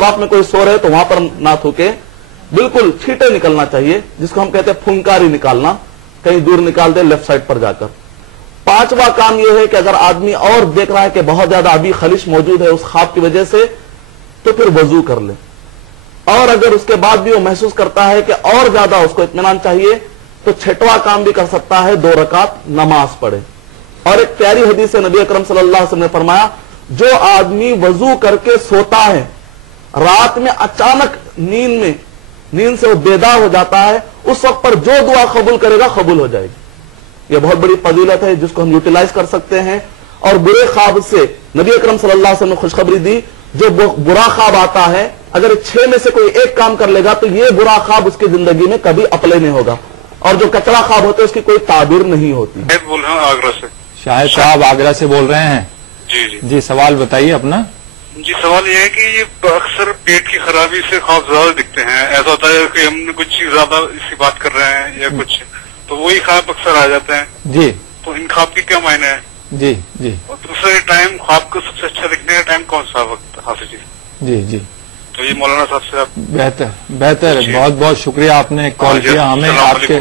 अतराफ में कोई सो रहे तो वहां पर ना थूके, बिल्कुल छींटे निकलना चाहिए, जिसको हम कहते हैं फुंकारी निकालना, कहीं दूर निकाल दे लेफ्ट साइड पर जाकर। पांचवा काम यह है कि अगर आदमी और देख रहा है कि बहुत ज्यादा अभी खलिश मौजूद है उस ख्वाब की वजह से, तो फिर वजू कर ले। और अगर उसके बाद भी वो महसूस करता है कि और ज्यादा उसको इत्मीनान चाहिए, तो छठवां काम भी कर सकता है, 2 रकात नमाज पढ़े। और एक प्यारी हदीस है, नबी अकरम सल्लल्लाहु अलैहि वसल्लम ने फरमाया, जो आदमी वजू करके सोता है, रात में अचानक नींद से वो बेदार हो जाता है, उस वक्त पर जो दुआ कबूल करेगा कबूल हो जाएगी। ये बहुत बड़ी फजीलत है जिसको हम यूटिलाइज कर सकते हैं। और बुरे ख्वाब से नबी अकरम सल्लल्लाहु अलैहि वसल्लम ने खुशखबरी दी, जो बुरा ख्वाब आता है, अगर 6 में से कोई एक काम कर लेगा तो ये बुरा ख्वाब उसकी जिंदगी में कभी अप्लाई नहीं होगा। और जो कचरा ख्वाब होता है उसकी कोई ताबीर नहीं होती। मैं बोल रहा हूँ आगरा से। शाहिद साहब आगरा से बोल रहे हैं? जी जी, सवाल बताइए अपना। जी, सवाल ये है कि ये अक्सर पेट की खराबी से ख्वाब ज्यादा दिखते हैं। ऐसा होता है कि हम कुछ चीज ज्यादा इसी बात कर रहे हैं या कुछ, तो वही ख्वाब अक्सर आ जाते हैं। जी, तो इन ख्वाब की क्या मायने है? जी जी। और दूसरे टाइम ख्वाब को सबसे अच्छा दिखने का टाइम कौन सा वक्त हाफिज जी? जी जी। तो ये मौलाना साहब से आप बेहतर बहुत बहुत शुक्रिया, आपने कॉल किया हमें। आपके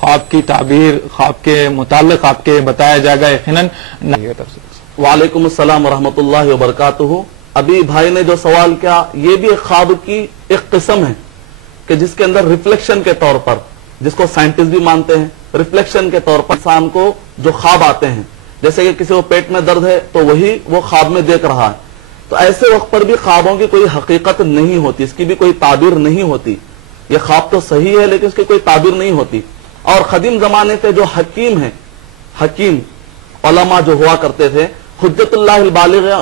ख्वाब की ताबीर, ख्वाब के मुताल्लिक आपके बताया जाएगा यकीनन। वालेकुम अस्सलाम व रहमतुल्लाहि व बरकातुहू। अभी भाई ने जो सवाल किया, ये भी ख्वाब की एक किस्म है कि जिसके अंदर रिफ्लेक्शन के तौर पर, जिसको साइंटिस्ट भी मानते हैं, रिफ्लेक्शन के तौर पर इंसान को जो ख्वाब आते हैं, जैसे कि किसी को पेट में दर्द है तो वही वो ख्वाब में देख रहा है, तो ऐसे वक्त पर भी ख्वाबों की कोई हकीकत नहीं होती, इसकी भी कोई ताबीर नहीं होती। ये ख्वाब तो सही है लेकिन इसकी कोई ताबीर नहीं होती। और कदीम जमाने से जो हकीम है, हकीम उलमा जो हुआ करते थे, हुज्जतुल्लाह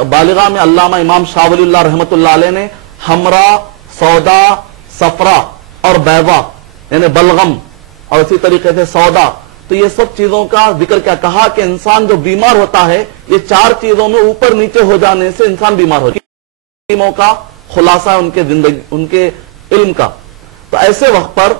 बालिगा में अल्लामा इमाम शाह वलीउल्लाह रहमतुल्लाह अलैह ने हमरा, सौदा, सफरा और बैवा यानी बलगम और इसी तरीके से सौदा, तो ये सब चीजों का जिक्र क्या कहा कि इंसान जो बीमार होता है, ये 4 चीजों में ऊपर नीचे हो जाने से इंसान बीमार होता है। हकीमों का खुलासा उनके जिंदगी, उनके इल्म का। तो ऐसे वक्त पर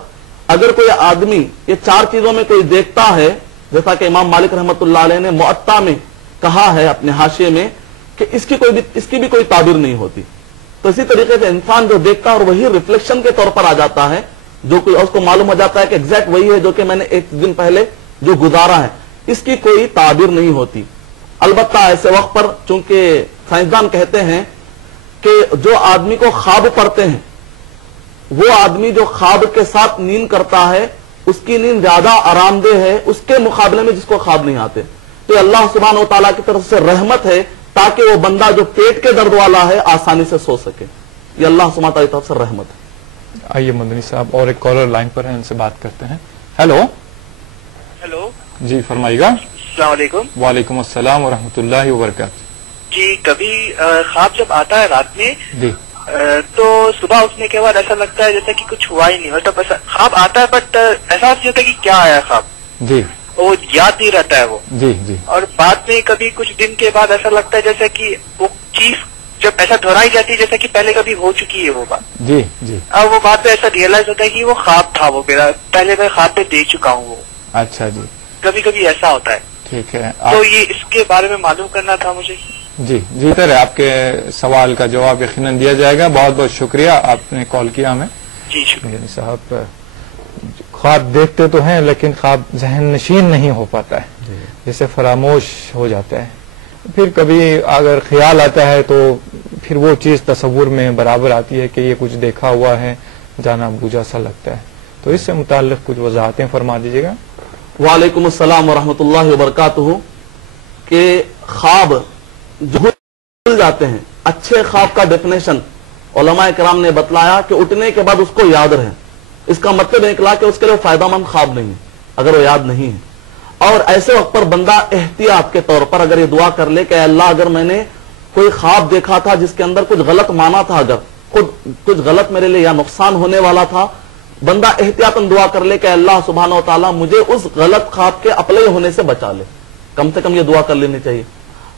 अगर कोई आदमी ये 4 चीजों में कोई देखता है, जैसा कि इमाम मालिक रहमतुल्लाह अलैह ने मुअत्ता में कहा है अपने हाशिए में कि इसकी भी कोई ताबीर नहीं होती। तो इसी तरीके से इंसान जो देखता है और वही रिफ्लेक्शन के तौर पर आ जाता है, जो कोई उसको मालूम हो जाता है कि एग्जैक्ट वही है जो कि मैंने एक दिन पहले जो गुजारा है, इसकी कोई ताबीर नहीं होती। अलबत्ता ऐसे वक्त पर चूंकि साइंसदान कहते हैं कि जो आदमी को ख्वाब पड़ते हैं, वो आदमी जो ख्वाब के साथ नींद करता है, उसकी नींद ज्यादा आरामदेह है उसके मुकाबले में जिसको ख्वाब नहीं आते। तो अल्लाह सुब्हानहू व तआला की तरफ से रहमत है ताकि वो बंदा जो पेट के दर्द वाला है आसानी से सो सके। ये अल्लाह सुब्हानहू व तआला की तरफ से रहमत है। आइए मदनी साहब, और एक कॉलर लाइन पर है, उनसे बात करते हैं। हेलो जी, फरमाइएगा। अस्सलाम वालेकुम। वालेकुम अस्सलाम व रहमतुल्लाहि व बरकातुहू। जी, कभी ख्वाब जब आता है रात में जी, तो सुबह उठने के बाद ऐसा लगता है जैसे कि कुछ हुआ ही नहीं, मतलब ऐसा ख्वाब आता है बट ऐसा नहीं होता कि क्या आया ख्वाब, जी, वो याद नहीं रहता है वो। जी जी। और बाद में कभी कुछ दिन के बाद ऐसा लगता है जैसे कि वो चीज जब ऐसा दोहराई जाती है जैसे कि पहले कभी हो चुकी है वो बात। जी जी। अब वो बात पे ऐसा रियलाइज होता है कि वो ख्वाब था, वो मेरा पहले मैं ख्वाब पे देख चुका हूँ वो। अच्छा जी। कभी कभी ऐसा होता है। ठीक है, तो ये इसके बारे में मालूम करना था मुझे। जी जी, सर आपके सवाल का जवाब यकीनन दिया जाएगा। बहुत बहुत शुक्रिया, आपने कॉल किया हमें। जी शुक्रिया साहब। ख्वाब देखते तो हैं लेकिन ख्वाब जहन नशीन नहीं हो पाता है, जैसे फरामोश हो जाता है। फिर कभी अगर ख्याल आता है तो फिर वो चीज तस्वुर में बराबर आती है कि ये कुछ देखा हुआ है, जाना बूझा सा लगता है। तो इससे मुताल्लिक कुछ वजाहतें फरमा दीजिएगा। वालेकुम अस्सलाम व रहमतुल्लाहि व बरकातुहू। के ख्वाब जो भूल जाते हैं, अच्छे ख्वाब का डेफिनेशन उलमा किराम ने बतलाया कि उठने के बाद उसको याद रहे। इसका मतलब निकला कि उसके लिए फायदामंद ख्वाब नहीं है अगर वो याद नहीं है। और ऐसे वक्त पर बंदा एहतियात के तौर पर अगर ये दुआ कर ले कि अल्लाह अगर मैंने कोई ख्वाब देखा था जिसके अंदर कुछ गलत माना था, अगर कुछ गलत मेरे लिए या नुकसान होने वाला था, बंदा एहतियातन दुआ कर ले कि अल्लाह सुब्हानहू व तआला मुझे उस गलत ख्वाब के अप्लाई होने से बचा ले। कम से कम ये दुआ कर लेनी चाहिए।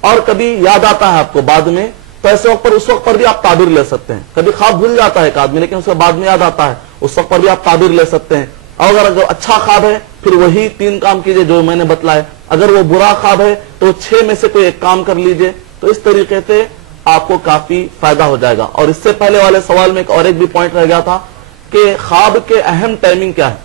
और कभी याद आता है आपको बाद में, तो ऐसे वक्त पर उस वक्त पर भी आप ताबीर ले सकते हैं। कभी ख्वाब भूल जाता है एक आदमी लेकिन उसके बाद में याद आता है, उस वक्त पर भी आप ताबीर ले सकते हैं। और अगर अच्छा ख्वाब है फिर वही 3 काम कीजिए जो मैंने बतलाए। अगर वो बुरा ख्वाब है तो 6 में से कोई एक काम कर लीजिए। तो इस तरीके से آپ کو کافی فائدہ ہو جائے گا. اور اس سے پہلے والے سوال میں ایک بھی پوائنٹ رہ گیا تھا کہ خواب کے اہم ٹائمنگ کیا ہے.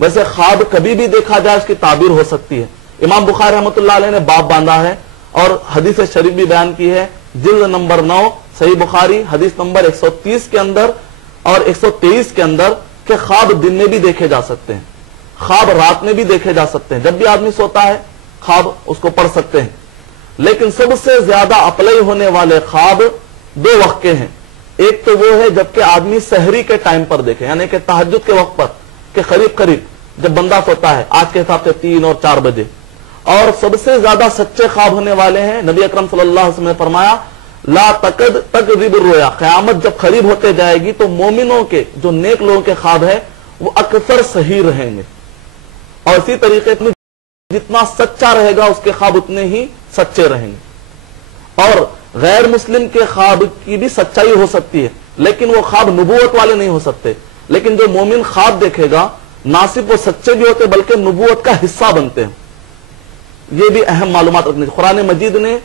ویسے خواب کبھی بھی دیکھا جائے اس کی تعبیر ہو سکتی ہے. امام بخاری رحمۃ اللہ علیہ نے باب باندھا ہے اور حدیث شریف بھی بیان کی ہے, جلد نمبر 9 صحیح بخاری حدیث نمبر 130 کے اندر اور 123 کے اندر, کہ خواب دن میں بھی دیکھے جا سکتے ہیں, خواب رات میں بھی دیکھے جا سکتے ہیں. جب بھی آدمی سوتا ہے خواب اس کو پڑھ سکتے ہیں. لیکن سب سے زیادہ اپلائی ہونے والے خواب 2 وقت کے ہیں. ایک تو وہ ہے جبکہ آدمی سحری کے ٹائم پر دیکھے, یعنی کہ تہجد کے وقت پر, کہ قریب جب بندہ سوتا ہے آج کے حساب سے 3 اور 4 بجے. اور سب سے زیادہ سچے خواب ہونے والے ہیں, نبی اکرم صلی اللہ علیہ وسلم نے فرمایا لا تقد تقرب الرؤیا, قیامت جب قریب ہوتے جائے گی تو مومنوں کے جو نیک لوگوں کے خواب ہے وہ اکثر صحیح رہیں گے. اور اسی طریقے سے جتنا سچا رہے گا اس کے خواب اتنے ہی سچے رہیں گے. اور غیر مسلم کے خواب کی بھی سچائی ہو سکتی ہے لیکن وہ خواب نبوت والے نہیں ہو سکتے. لیکن جو مومن خواب دیکھے گا نہ صرف وہ سچے بھی ہوتے بلکہ نبوت کا حصہ بنتے ہیں. یہ بھی اہم معلومات رکھنی چاہیے. قرآن مجید نے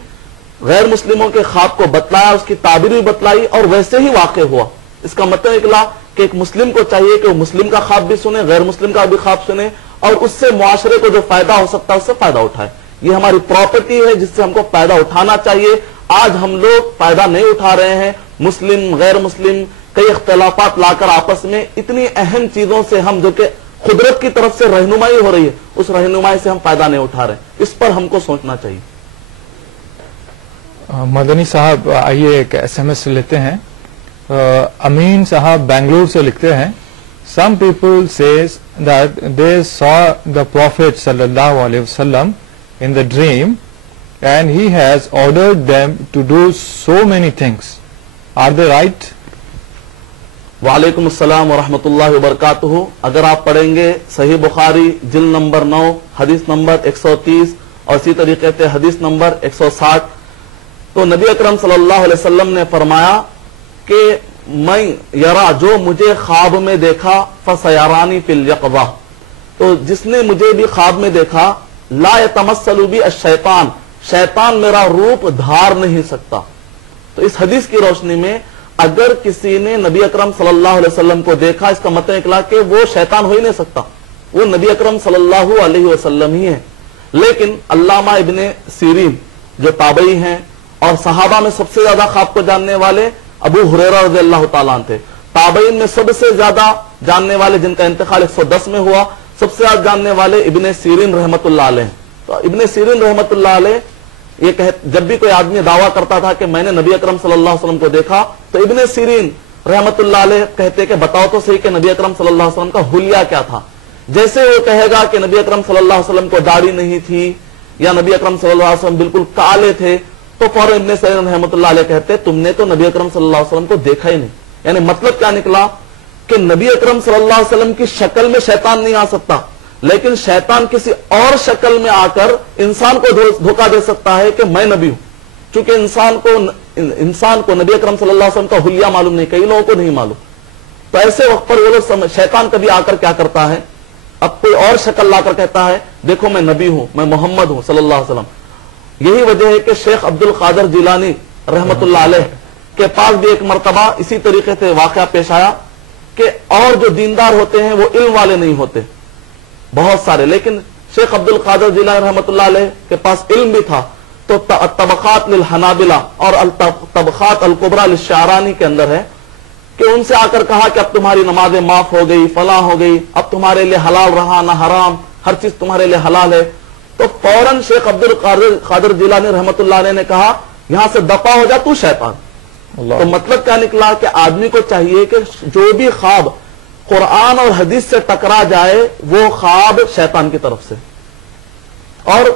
غیر مسلموں کے خواب کو بتلایا, اس کی تعبیر بھی بتلائی اور ویسے ہی واقع ہوا. اس کا مطلب نکلا کہ ایک مسلم کو چاہیے کہ وہ مسلم کا خواب بھی سنے, غیر مسلم کا بھی خواب سنے, اور اس سے معاشرے کو جو فائدہ ہو سکتا ہے اس سے فائدہ اٹھائے. یہ ہماری پراپرٹی ہے جس سے ہم کو فائدہ اٹھانا چاہیے. آج ہم لوگ فائدہ نہیں اٹھا رہے ہیں. مسلم غیر مسلم کئی اختلافات لا کر آپس میں اتنی اہم چیزوں سے ہم, جو کہ قدرت کی طرف سے رہنمائی ہو رہی ہے, اس رہنمائی سے ہم فائدہ نہیں اٹھا رہے. اس پر ہم کو سوچنا چاہیے. مدنی صاحب آئیے ایک SMS لیتے ہیں. امین صاحب بنگلور سے لکھتے ہیں, some people says that they saw the Prophet sallallahu alaihi wasallam in the dream and he has ordered them to do so many things. Are they right? وعلیکم السلام ورحمۃ اللہ وبرکاتہ. اگر آپ پڑھیں گے صحیح بخاری جلد نمبر 9 حدیث نمبر 130 اور اسی طریقے سے حدیث نمبر 160, تو نبی اکرم صلی اللہ علیہ وسلم نے فرمایا کہ میں یرا, جو مجھے خواب میں دیکھا, فسیرانی فی الیقظہ, تو جس نے مجھے بھی خواب میں دیکھا, لا یتمثل بی الشیطان, شیطان میرا روپ دھار نہیں سکتا. تو اس حدیث کی روشنی میں اگر کسی نے نبی اکرم صلی اللہ علیہ وسلم کو دیکھا, اس کا مطلب نکلا کہ وہ شیطان ہو ہی نہیں سکتا, وہ نبی اکرم صلی اللہ علیہ وسلم ہی ہے. لیکن علامہ ابن سیرین جو تابعی ہیں اور صحابہ میں سب سے زیادہ خواب کو جاننے والے ابو ہریرہ رضی اللہ تعالیٰ عنہ تھے. تابعین میں سب سے زیادہ جاننے والے جن کا انتقال 110 میں ہوا, سب سے زیادہ جاننے والے ابن سیرین رحمت اللہ علیہ. تو ابن سیرین رحمت اللہ علیہ یہ جب بھی کوئی آدمی دعویٰ کرتا تھا کہ میں نے نبی اکرم صلی اللہ علیہ وسلم کو دیکھا, تو ابن سیرین رحمت اللہ علیہ کہتے کہ بتاؤ تو صحیح کہ نبی اکرم صلی اللہ علیہ وسلم کا حلیہ کیا تھا. جیسے وہ کہے گا کہ نبی اکرم صلی اللہ علیہ وسلم کو داڑھی نہیں تھی یا نبی اکرم صلی اللہ علیہ وسلم بالکل کالے تھے, تو فوراً ابن سیرین رحمۃ اللہ علیہ کہتے تم نے تو نبی اکرم صلی اللہ علیہ وسلم کو دیکھا ہی نہیں. یعنی مطلب کیا نکلا کہ نبی اکرم صلی اللہ علیہ وسلم کی شکل میں شیطان نہیں آ سکتا, لیکن شیطان کسی اور شکل میں آ کر انسان کو دھوکہ دے سکتا ہے کہ میں نبی ہوں. چونکہ انسان کو نبی اکرم صلی اللہ علیہ وسلم کا حلیہ معلوم نہیں, کئی لوگوں کو نہیں معلوم. تو ایسے وقت پر وہ لوگ شیطان کبھی آ کر کیا کرتا ہے, اب کوئی اور شکل لا کر کہتا ہے دیکھو میں نبی ہوں, میں محمد ہوں صلی اللہ علیہ وسلم. یہی وجہ ہے کہ شیخ عبد القادر جیلانی رحمت اللہ علیہ کے پاس بھی ایک مرتبہ اسی طریقے سے واقعہ پیش آیا کہ اور جو دیندار ہوتے ہیں وہ علم والے نہیں ہوتے بہت سارے, لیکن شیخ عبد القادر جیلانی رحمت اللہ علیہ کے پاس علم بھی تھا. تو طبقات للحنابلہ اور طبقات الکبریٰ للشعرانی کے اندر ہے کہ ان سے آ کر کہا کہ اب تمہاری نمازیں معاف ہو گئی, فلاں ہو گئی, اب تمہارے لیے حلال رہا نہ حرام, ہر چیز تمہارے لیے حلال ہے. تو فوراً شیخ عبد القادر جیلانی رحمت اللہ علیہ نے کہا یہاں سے دفع ہو جا تو شیطان. تو مطلب کیا نکلا کہ آدمی کو چاہیے کہ جو بھی خواب قرآن اور حدیث سے ٹکرا جائے وہ خواب شیطان کی طرف سے, اور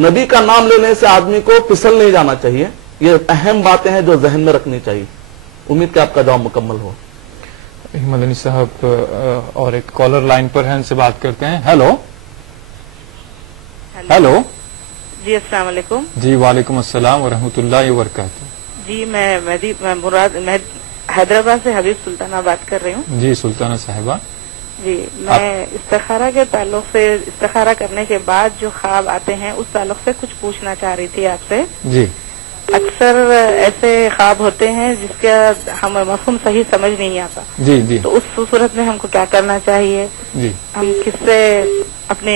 نبی کا نام لینے سے آدمی کو پھسل نہیں جانا چاہیے. یہ اہم باتیں ہیں جو ذہن میں رکھنی چاہیے. امید کہ آپ کا جواب مکمل ہو. مدنی صاحب اور ایک کالر لائن پر ہیں, ان سے بات کرتے ہیں. ہیلو ہیلو جی السلام علیکم. جی وعلیکم السلام ورحمۃ اللہ وبرکاتہ. جی میں حیدرآباد سے حبیب سلطانہ بات کر رہی ہوں. جی سلطانہ صاحبہ. جی میں استخارہ کے تعلق سے, استخارہ کرنے کے بعد جو خواب آتے ہیں اس تعلق سے کچھ پوچھنا چاہ رہی تھی آپ سے. جی अक्सर ऐसे ख्वाब होते हैं जिसका हमें मफहूम सही समझ नहीं आता। जी जी। तो उस सूरत में हमको क्या करना चाहिए? जी, हम किससे अपने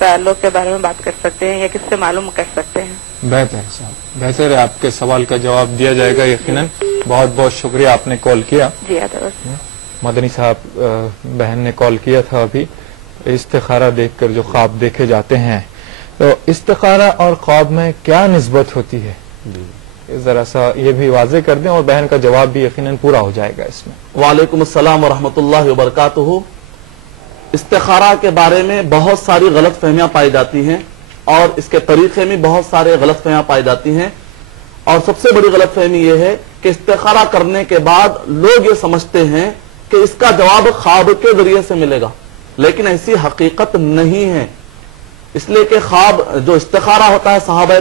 ताल्लुक के बारे में बात कर सकते हैं या किससे मालूम कर सकते हैं? बेहतर साहब, बेहतर है, आपके सवाल का जवाब दिया जाएगा यकीनन। बहुत बहुत शुक्रिया, आपने कॉल किया। जी अदब। मदनी साहब बहन ने कॉल किया था अभी। इस्तिखारा देखकर जो ख्वाब देखे जाते हैं, तो इस्तिखारा और ख्वाब में क्या निस्बत होती है, जरा सा ये भी वाज़ेह कर दें और बहन का जवाब भी यकीनन पूरा हो जाएगा इसमें। वालेकुम अस्सलाम व रहमतुल्लाहि व बरकातुहू। इस्तिखारा के बारे में बहुत सारी गलत फहमियां पाई जाती हैं और इसके तरीके में बहुत सारे गलत फहमियां पाई जाती हैं। और सबसे बड़ी गलत फहमी यह है कि इस्तिखारा करने के बाद लोग ये समझते हैं कि इसका जवाब ख्वाब के जरिए से मिलेगा, लेकिन ऐसी हकीकत नहीं है। इसलिए कि ख्वाब जो इस्तिखारा होता है, सहाबा